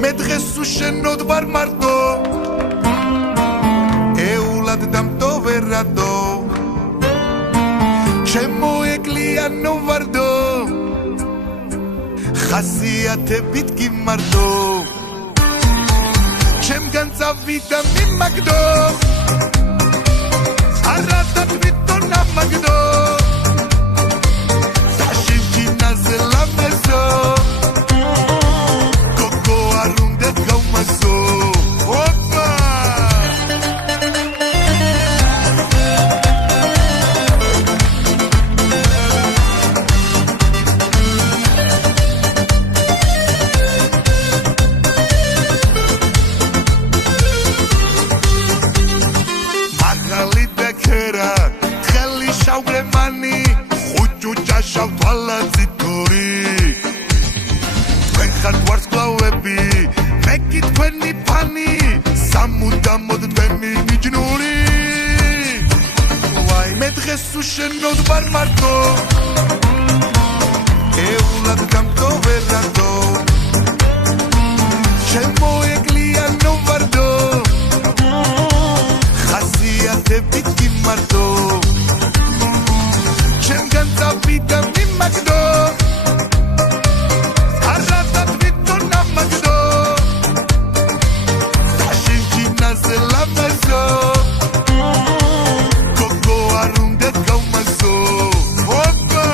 მე დღეს უშენოდ ვარ მარტო ეულად დამტოვერადო ჩემო ეკლიანო ვარდო ხასიათებით გიმარტო ჩემგან წავიდა მიმაგდო არადა თვითონ ამაგდო დაშინჯინაზე ლამაზო გოგო არ უნდა გავმასო ოპა შავრემანი ხუჭუჭა შავთვალაძი თორი თქვენ ხართ ვარსკვლავები მე კი თქვენი ფანი სამუდამოდ თქვენი მიჯნური ვაი მე დღეს უშენოდ ვარ მარტო ეულად დამტოვერადო ჩემო ეკლიანო ვარდო ხასიათებით გიმარტო ჩემგან წავიდა მიმაგდო არადა თვითონ ამაგდო დაშინჯინაზე ლამაზო გოგო არ უნდა გავმასო ოპა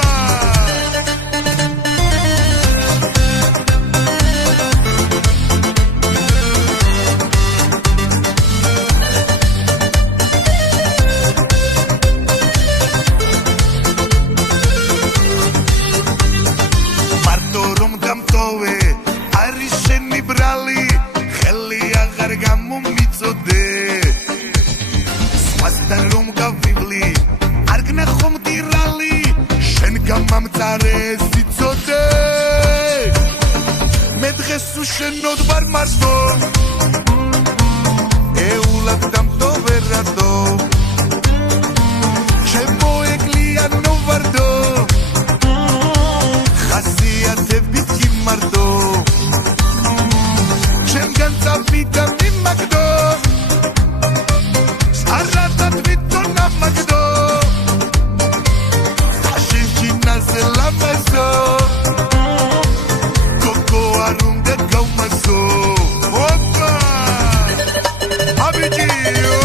მე დღეს უშენოდ ვარ მარტო ეულად დამტოვერადო ჩემო ეკლიანო ვარდო ხასიათებით გიმარტო ჩემგან წავიდა მიმაგდო არადა თვითონ ამაგდო დაშინჯინაზე ლამაზო გოგო არ უნდა გავმასო ოპა აბიჯიო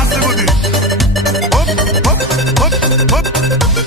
ასე მოდი ოპ ოპ ოპ ოპ